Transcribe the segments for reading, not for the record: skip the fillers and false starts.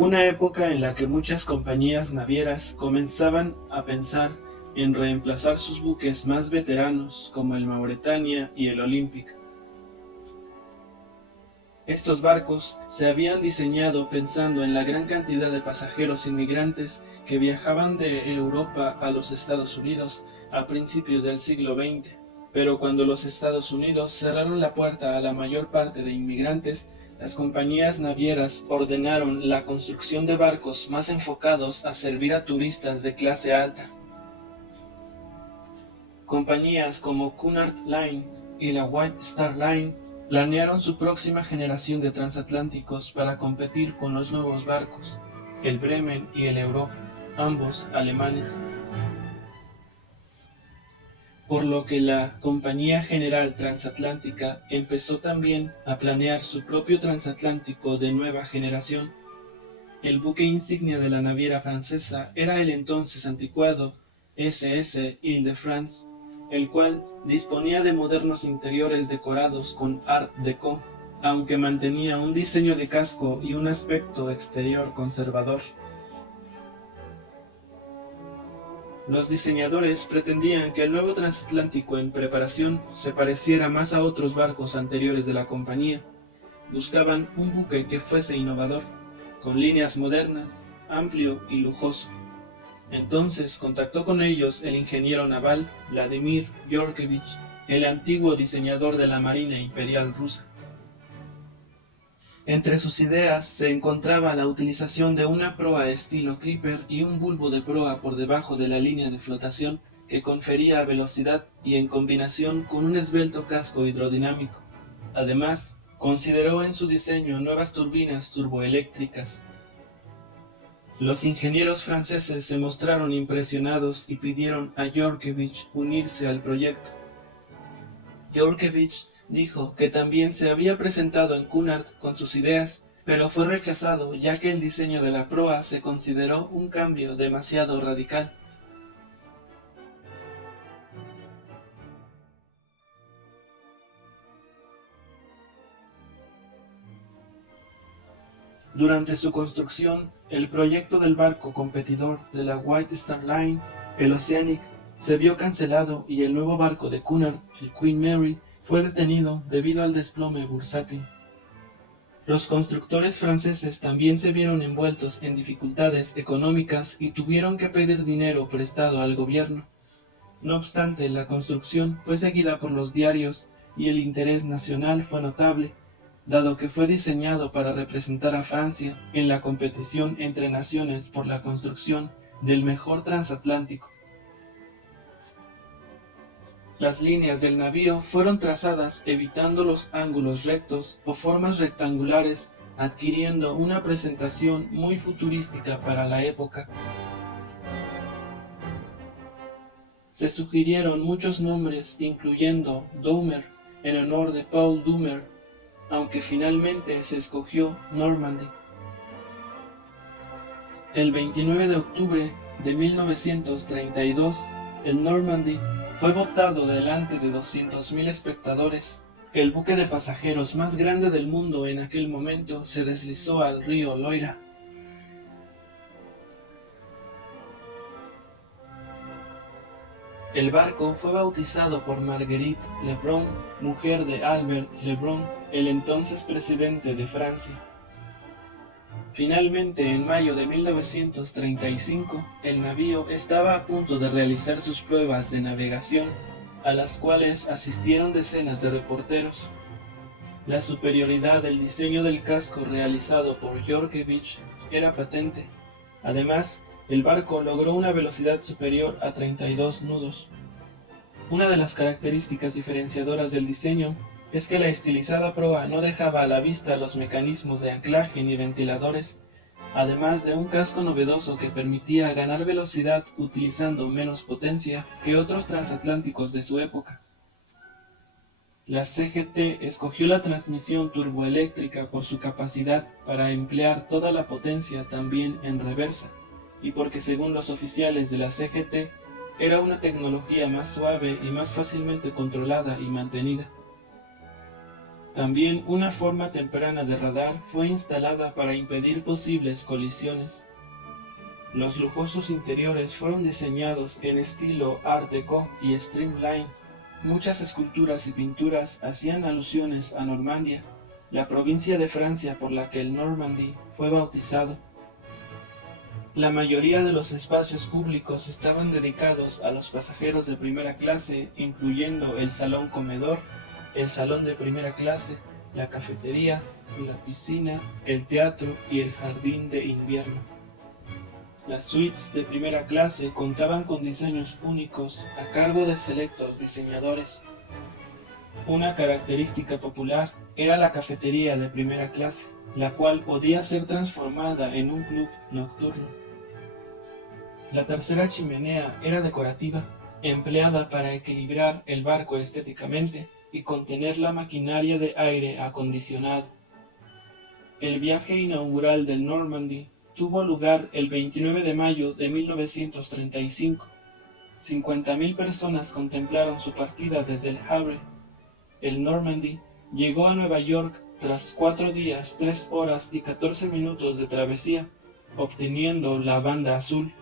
Una época en la que muchas compañías navieras comenzaban a pensar en reemplazar sus buques más veteranos como el Mauretania y el Olympic. Estos barcos se habían diseñado pensando en la gran cantidad de pasajeros inmigrantes que viajaban de Europa a los Estados Unidos a principios del siglo XX. Pero cuando los Estados Unidos cerraron la puerta a la mayor parte de inmigrantes, las compañías navieras ordenaron la construcción de barcos más enfocados a servir a turistas de clase alta. Compañías como Cunard Line y la White Star Line planearon su próxima generación de transatlánticos para competir con los nuevos barcos, el Bremen y el Europa, ambos alemanes. Por lo que la Compañía General Transatlántica empezó también a planear su propio transatlántico de nueva generación. El buque insignia de la naviera francesa era el entonces anticuado SS Île-de-France, el cual disponía de modernos interiores decorados con Art Deco, aunque mantenía un diseño de casco y un aspecto exterior conservador. Los diseñadores pretendían que el nuevo transatlántico en preparación se pareciera más a otros barcos anteriores de la compañía. Buscaban un buque que fuese innovador, con líneas modernas, amplio y lujoso. Entonces contactó con ellos el ingeniero naval Vladimir Yorkevich, el antiguo diseñador de la Marina Imperial rusa. Entre sus ideas se encontraba la utilización de una proa estilo Clipper y un bulbo de proa por debajo de la línea de flotación que confería velocidad y en combinación con un esbelto casco hidrodinámico. Además, consideró en su diseño nuevas turbinas turboeléctricas. Los ingenieros franceses se mostraron impresionados y pidieron a Yorkevich unirse al proyecto. Yorkevich dijo que también se había presentado en Cunard con sus ideas, pero fue rechazado ya que el diseño de la proa se consideró un cambio demasiado radical. Durante su construcción, el proyecto del barco competidor de la White Star Line, el Oceanic, se vio cancelado y el nuevo barco de Cunard, el Queen Mary, fue detenido debido al desplome bursátil. Los constructores franceses también se vieron envueltos en dificultades económicas y tuvieron que pedir dinero prestado al gobierno. No obstante, la construcción fue seguida por los diarios y el interés nacional fue notable, dado que fue diseñado para representar a Francia en la competición entre naciones por la construcción del mejor transatlántico. Las líneas del navío fueron trazadas evitando los ángulos rectos o formas rectangulares, adquiriendo una presentación muy futurística para la época. Se sugirieron muchos nombres, incluyendo Doumer, en honor de Paul Doumer, aunque finalmente se escogió Normandy. El 29 de octubre de 1932, el Normandy fue votado delante de 200.000 espectadores. El buque de pasajeros más grande del mundo en aquel momento se deslizó al río Loira. El barco fue bautizado por Marguerite Lebrun, mujer de Albert Lebrun, el entonces presidente de Francia. Finalmente, en mayo de 1935, el navío estaba a punto de realizar sus pruebas de navegación, a las cuales asistieron decenas de reporteros. La superioridad del diseño del casco realizado por Yorkevich era patente. Además, el barco logró una velocidad superior a 32 nudos. Una de las características diferenciadoras del diseño es que la estilizada proa no dejaba a la vista los mecanismos de anclaje ni ventiladores, además de un casco novedoso que permitía ganar velocidad utilizando menos potencia que otros transatlánticos de su época. La CGT escogió la transmisión turboeléctrica por su capacidad para emplear toda la potencia también en reversa, y porque según los oficiales de la CGT, era una tecnología más suave y más fácilmente controlada y mantenida. También una forma temprana de radar fue instalada para impedir posibles colisiones. Los lujosos interiores fueron diseñados en estilo Art Deco y Streamline. Muchas esculturas y pinturas hacían alusiones a Normandía, la provincia de Francia por la que el Normandy fue bautizado. La mayoría de los espacios públicos estaban dedicados a los pasajeros de primera clase, incluyendo el salón comedor, el salón de primera clase, la cafetería, la piscina, el teatro y el jardín de invierno. Las suites de primera clase contaban con diseños únicos a cargo de selectos diseñadores. Una característica popular era la cafetería de primera clase, la cual podía ser transformada en un club nocturno. La tercera chimenea era decorativa, empleada para equilibrar el barco estéticamente y contener la maquinaria de aire acondicionado. El viaje inaugural del Normandy tuvo lugar el 29 de mayo de 1935. 50.000 personas contemplaron su partida desde el Havre. El Normandy llegó a Nueva York tras 4 días, 3 horas y 14 minutos de travesía, obteniendo la banda azul.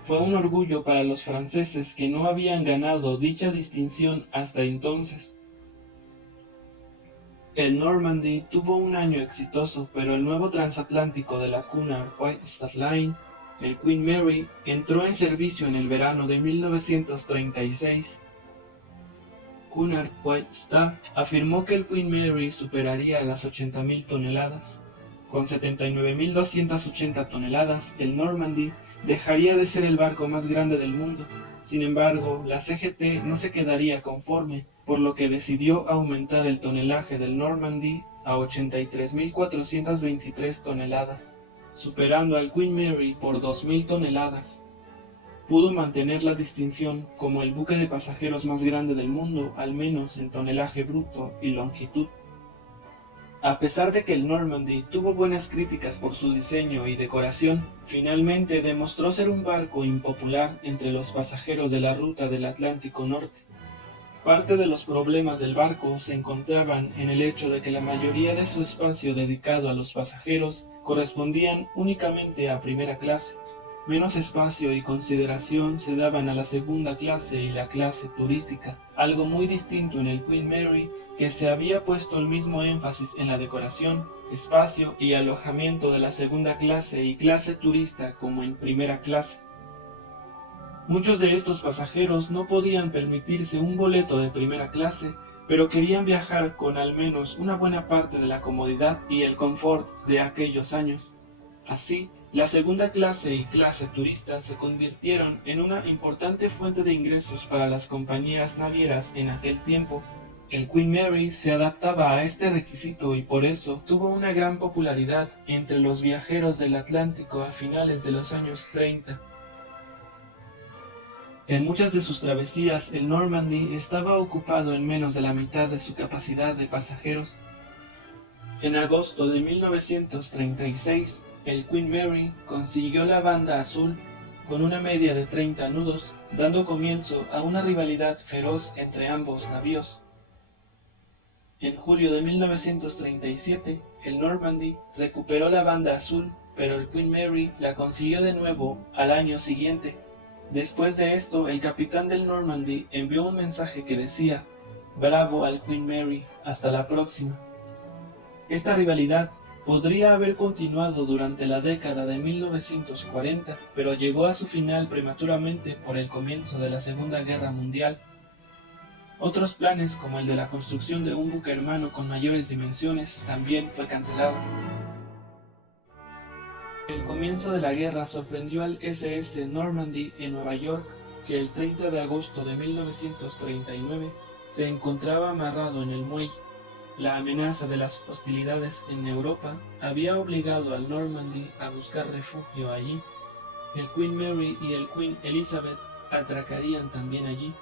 Fue un orgullo para los franceses que no habían ganado dicha distinción hasta entonces. El Normandy tuvo un año exitoso, pero el nuevo transatlántico de la Cunard White Star Line, el Queen Mary, entró en servicio en el verano de 1936. Cunard White Star afirmó que el Queen Mary superaría las 80.000 toneladas. Con 79.280 toneladas, el Normandy dejaría de ser el barco más grande del mundo. Sin embargo, la CGT no se quedaría conforme, por lo que decidió aumentar el tonelaje del Normandy a 83.423 toneladas, superando al Queen Mary por 2.000 toneladas. Pudo mantener la distinción como el buque de pasajeros más grande del mundo, al menos en tonelaje bruto y longitud. A pesar de que el Normandy tuvo buenas críticas por su diseño y decoración, finalmente demostró ser un barco impopular entre los pasajeros de la ruta del Atlántico Norte. Parte de los problemas del barco se encontraban en el hecho de que la mayoría de su espacio dedicado a los pasajeros correspondían únicamente a primera clase. Menos espacio y consideración se daban a la segunda clase y la clase turística, algo muy distinto en el Queen Mary, que se había puesto el mismo énfasis en la decoración, espacio y alojamiento de la segunda clase y clase turista como en primera clase. Muchos de estos pasajeros no podían permitirse un boleto de primera clase, pero querían viajar con al menos una buena parte de la comodidad y el confort de aquellos años. Así, la segunda clase y clase turista se convirtieron en una importante fuente de ingresos para las compañías navieras en aquel tiempo. El Queen Mary se adaptaba a este requisito y por eso tuvo una gran popularidad entre los viajeros del Atlántico a finales de los años 30. En muchas de sus travesías, el Normandy estaba ocupado en menos de la mitad de su capacidad de pasajeros. En agosto de 1936, el Queen Mary consiguió la banda azul con una media de 30 nudos, dando comienzo a una rivalidad feroz entre ambos navíos. En julio de 1937, el Normandy recuperó la banda azul, pero el Queen Mary la consiguió de nuevo al año siguiente. Después de esto, el capitán del Normandy envió un mensaje que decía: «Bravo al Queen Mary, hasta la próxima». Esta rivalidad podría haber continuado durante la década de 1940, pero llegó a su final prematuramente por el comienzo de la Segunda Guerra Mundial. Otros planes, como el de la construcción de un buque hermano con mayores dimensiones, también fue cancelado. El comienzo de la guerra sorprendió al SS Normandy en Nueva York, que el 30 de agosto de 1939 se encontraba amarrado en el muelle. La amenaza de las hostilidades en Europa había obligado al Normandy a buscar refugio allí. El Queen Mary y el Queen Elizabeth atracarían también allí.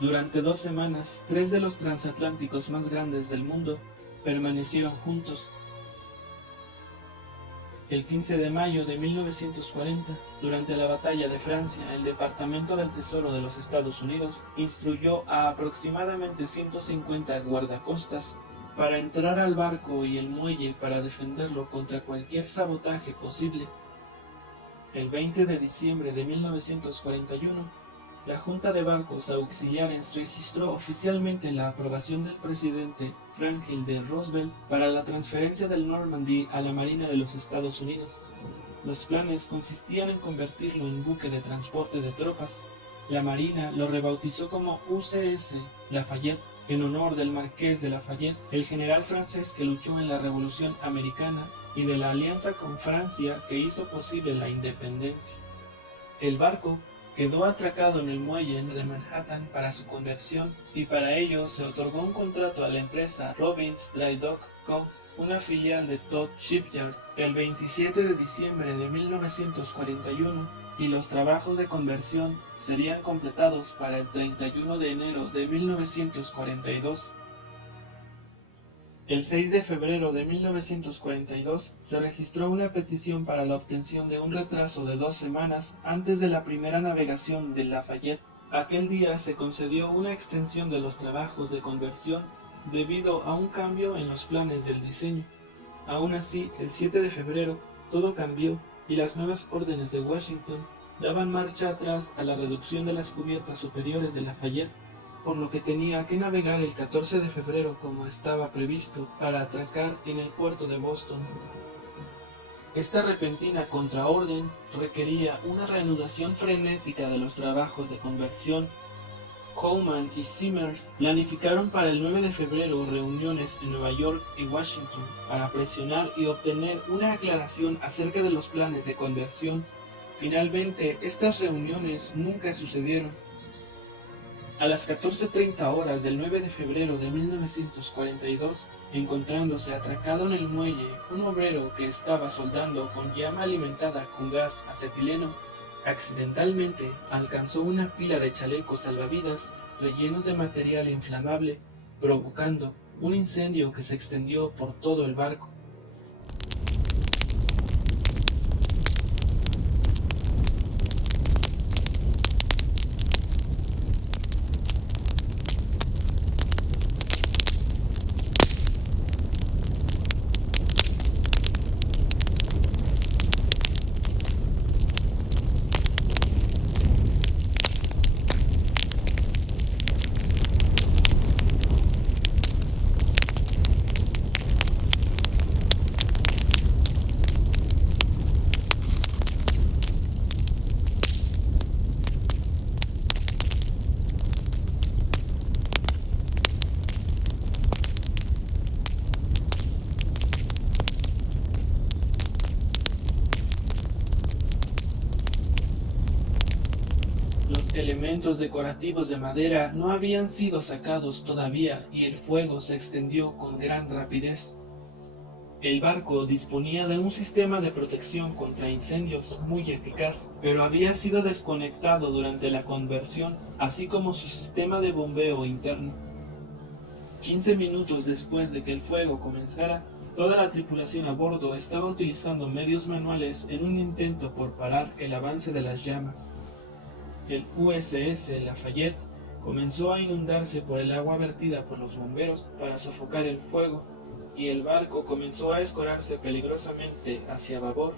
Durante 2 semanas, 3 de los transatlánticos más grandes del mundo permanecieron juntos. El 15 de mayo de 1940, durante la Batalla de Francia, el Departamento del Tesoro de los Estados Unidos instruyó a aproximadamente 150 guardacostas para entrar al barco y el muelle para defenderlo contra cualquier sabotaje posible. El 20 de diciembre de 1941, la Junta de Barcos Auxiliares registró oficialmente la aprobación del presidente Franklin D. Roosevelt para la transferencia del Normandy a la Marina de los Estados Unidos. Los planes consistían en convertirlo en buque de transporte de tropas. La Marina lo rebautizó como UCS Lafayette, en honor del Marqués de Lafayette, el general francés que luchó en la Revolución Americana y de la alianza con Francia que hizo posible la independencia. El barco quedó atracado en el muelle de Manhattan para su conversión y para ello se otorgó un contrato a la empresa Robbins Dry Dock Co., una filial de Todd Shipyard, el 27 de diciembre de 1941 y los trabajos de conversión serían completados para el 31 de enero de 1942. El 6 de febrero de 1942 se registró una petición para la obtención de un retraso de 2 semanas antes de la primera navegación del Lafayette. Aquel día se concedió una extensión de los trabajos de conversión debido a un cambio en los planes del diseño. Aún así, el 7 de febrero todo cambió y las nuevas órdenes de Washington daban marcha atrás a la reducción de las cubiertas superiores de Lafayette, por lo que tenía que navegar el 14 de febrero como estaba previsto para atracar en el puerto de Boston. Esta repentina contraorden requería una reanudación frenética de los trabajos de conversión. Coleman y Simmers planificaron para el 9 de febrero reuniones en Nueva York y Washington para presionar y obtener una aclaración acerca de los planes de conversión. Finalmente, estas reuniones nunca sucedieron. A las 14:30 horas del 9 de febrero de 1942, encontrándose atracado en el muelle un obrero que estaba soldando con llama alimentada con gas acetileno, accidentalmente alcanzó una pila de chalecos salvavidas rellenos de material inflamable, provocando un incendio que se extendió por todo el barco. Los elementos decorativos de madera no habían sido sacados todavía y el fuego se extendió con gran rapidez. El barco disponía de un sistema de protección contra incendios muy eficaz, pero había sido desconectado durante la conversión, así como su sistema de bombeo interno. 15 minutos después de que el fuego comenzara, toda la tripulación a bordo estaba utilizando medios manuales en un intento por parar el avance de las llamas. El USS Lafayette comenzó a inundarse por el agua vertida por los bomberos para sofocar el fuego, y el barco comenzó a escorarse peligrosamente hacia babor.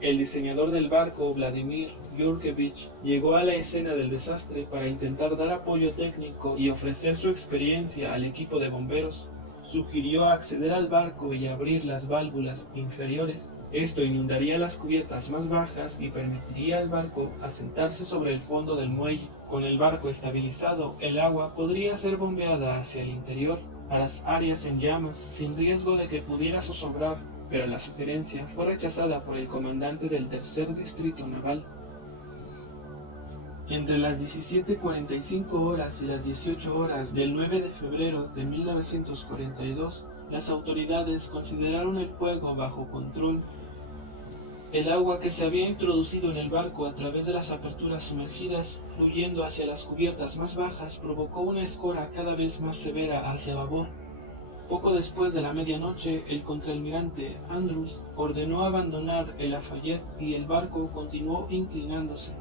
El diseñador del barco, Vladimir Yurkevich, llegó a la escena del desastre para intentar dar apoyo técnico y ofrecer su experiencia al equipo de bomberos. Sugirió acceder al barco y abrir las válvulas inferiores. Esto inundaría las cubiertas más bajas y permitiría al barco asentarse sobre el fondo del muelle. Con el barco estabilizado, el agua podría ser bombeada hacia el interior, a las áreas en llamas, sin riesgo de que pudiera zozobrar, pero la sugerencia fue rechazada por el comandante del Tercer Distrito Naval. Entre las 17:45 horas y las 18 horas del 9 de febrero de 1942, las autoridades consideraron el fuego bajo control. El agua que se había introducido en el barco a través de las aperturas sumergidas, fluyendo hacia las cubiertas más bajas, provocó una escora cada vez más severa hacia babor. Poco después de la medianoche, el contraalmirante Andrews ordenó abandonar el Lafayette y el barco continuó inclinándose.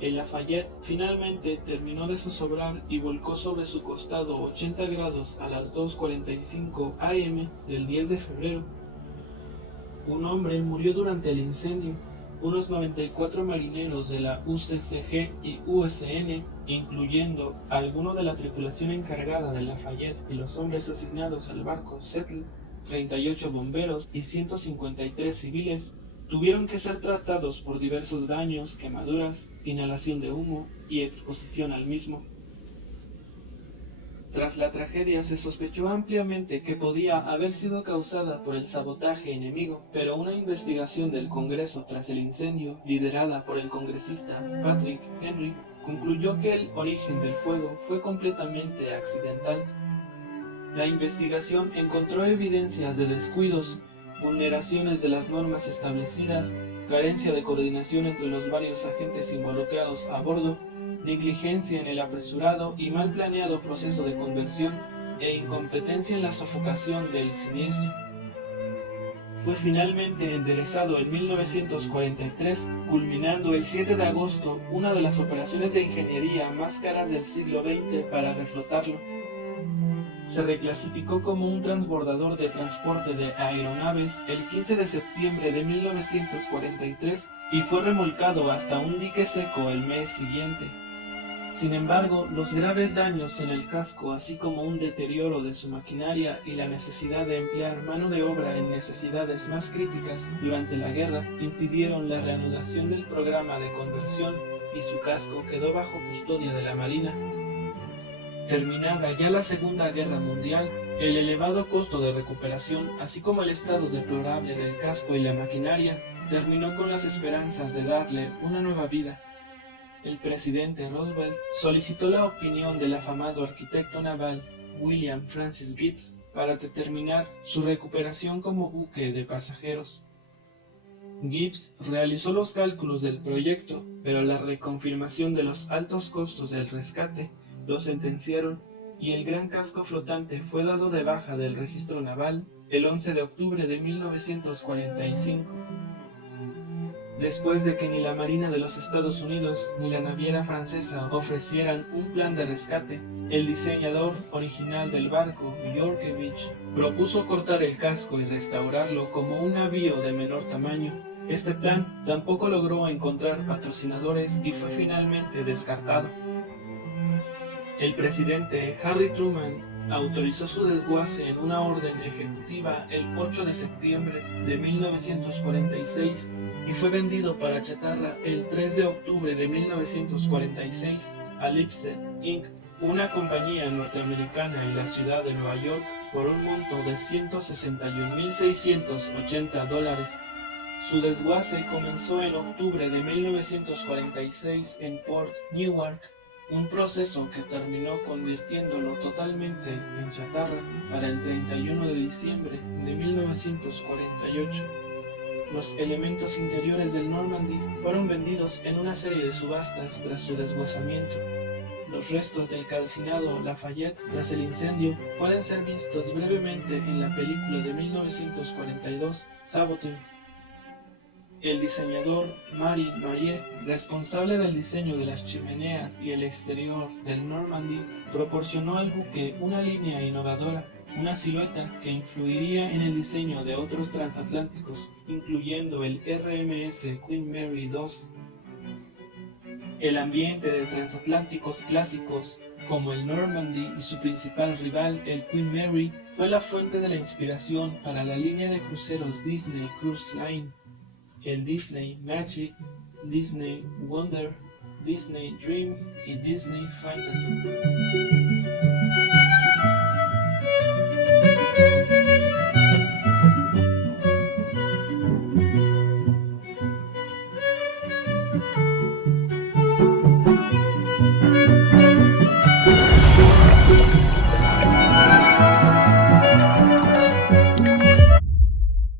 El Lafayette finalmente terminó de zozobrar y volcó sobre su costado 80 grados a las 2:45 am del 10 de febrero. Un hombre murió durante el incendio. Unos 94 marineros de la UCCG y USN, incluyendo a alguno de la tripulación encargada del Lafayette y los hombres asignados al barco Seattle, 38 bomberos y 153 civiles, tuvieron que ser tratados por diversos daños, quemaduras, inhalación de humo y exposición al mismo. Tras la tragedia se sospechó ampliamente que podía haber sido causada por el sabotaje enemigo, pero una investigación del Congreso tras el incendio, liderada por el congresista Patrick Henry, concluyó que el origen del fuego fue completamente accidental. La investigación encontró evidencias de descuidos, vulneraciones de las normas establecidas, carencia de coordinación entre los varios agentes involucrados a bordo, negligencia en el apresurado y mal planeado proceso de conversión e incompetencia en la sofocación del siniestro. Fue finalmente enderezado en 1943, culminando el 7 de agosto una de las operaciones de ingeniería más caras del siglo XX para reflotarlo. Se reclasificó como un transbordador de transporte de aeronaves el 15 de septiembre de 1943 y fue remolcado hasta un dique seco el mes siguiente. Sin embargo, los graves daños en el casco, así como un deterioro de su maquinaria y la necesidad de emplear mano de obra en necesidades más críticas durante la guerra, impidieron la reanudación del programa de conversión y su casco quedó bajo custodia de la Marina. Terminada ya la Segunda Guerra Mundial, el elevado costo de recuperación, así como el estado deplorable del casco y la maquinaria, terminó con las esperanzas de darle una nueva vida. El presidente Roosevelt solicitó la opinión del afamado arquitecto naval William Francis Gibbs para determinar su recuperación como buque de pasajeros. Gibbs realizó los cálculos del proyecto, pero la reconfirmación de los altos costos del rescate lo sentenciaron y el gran casco flotante fue dado de baja del registro naval el 11 de octubre de 1945. Después de que ni la Marina de los Estados Unidos ni la naviera francesa ofrecieran un plan de rescate, el diseñador original del barco, Yorkevich, propuso cortar el casco y restaurarlo como un navío de menor tamaño. Este plan tampoco logró encontrar patrocinadores y fue finalmente descartado. El presidente Harry Truman autorizó su desguace en una orden ejecutiva el 8 de septiembre de 1946 y fue vendido para chatarra el 3 de octubre de 1946 a Lipset Inc., una compañía norteamericana en la ciudad de Nueva York, por un monto de $161,680. Su desguace comenzó en octubre de 1946 en Port Newark, un proceso que terminó convirtiéndolo totalmente en chatarra para el 31 de diciembre de 1948. Los elementos interiores del Normandy fueron vendidos en una serie de subastas tras su desguazamiento. Los restos del calcinado Lafayette tras el incendio pueden ser vistos brevemente en la película de 1942, Saboteur. El diseñador Marie Marie, responsable del diseño de las chimeneas y el exterior del Normandy, proporcionó al buque una línea innovadora, una silueta que influiría en el diseño de otros transatlánticos, incluyendo el RMS Queen Mary II. El ambiente de transatlánticos clásicos, como el Normandy y su principal rival, el Queen Mary, fue la fuente de la inspiración para la línea de cruceros Disney Cruise Line, el Disney Magic, Disney Wonder, Disney Dream y Disney Fantasy.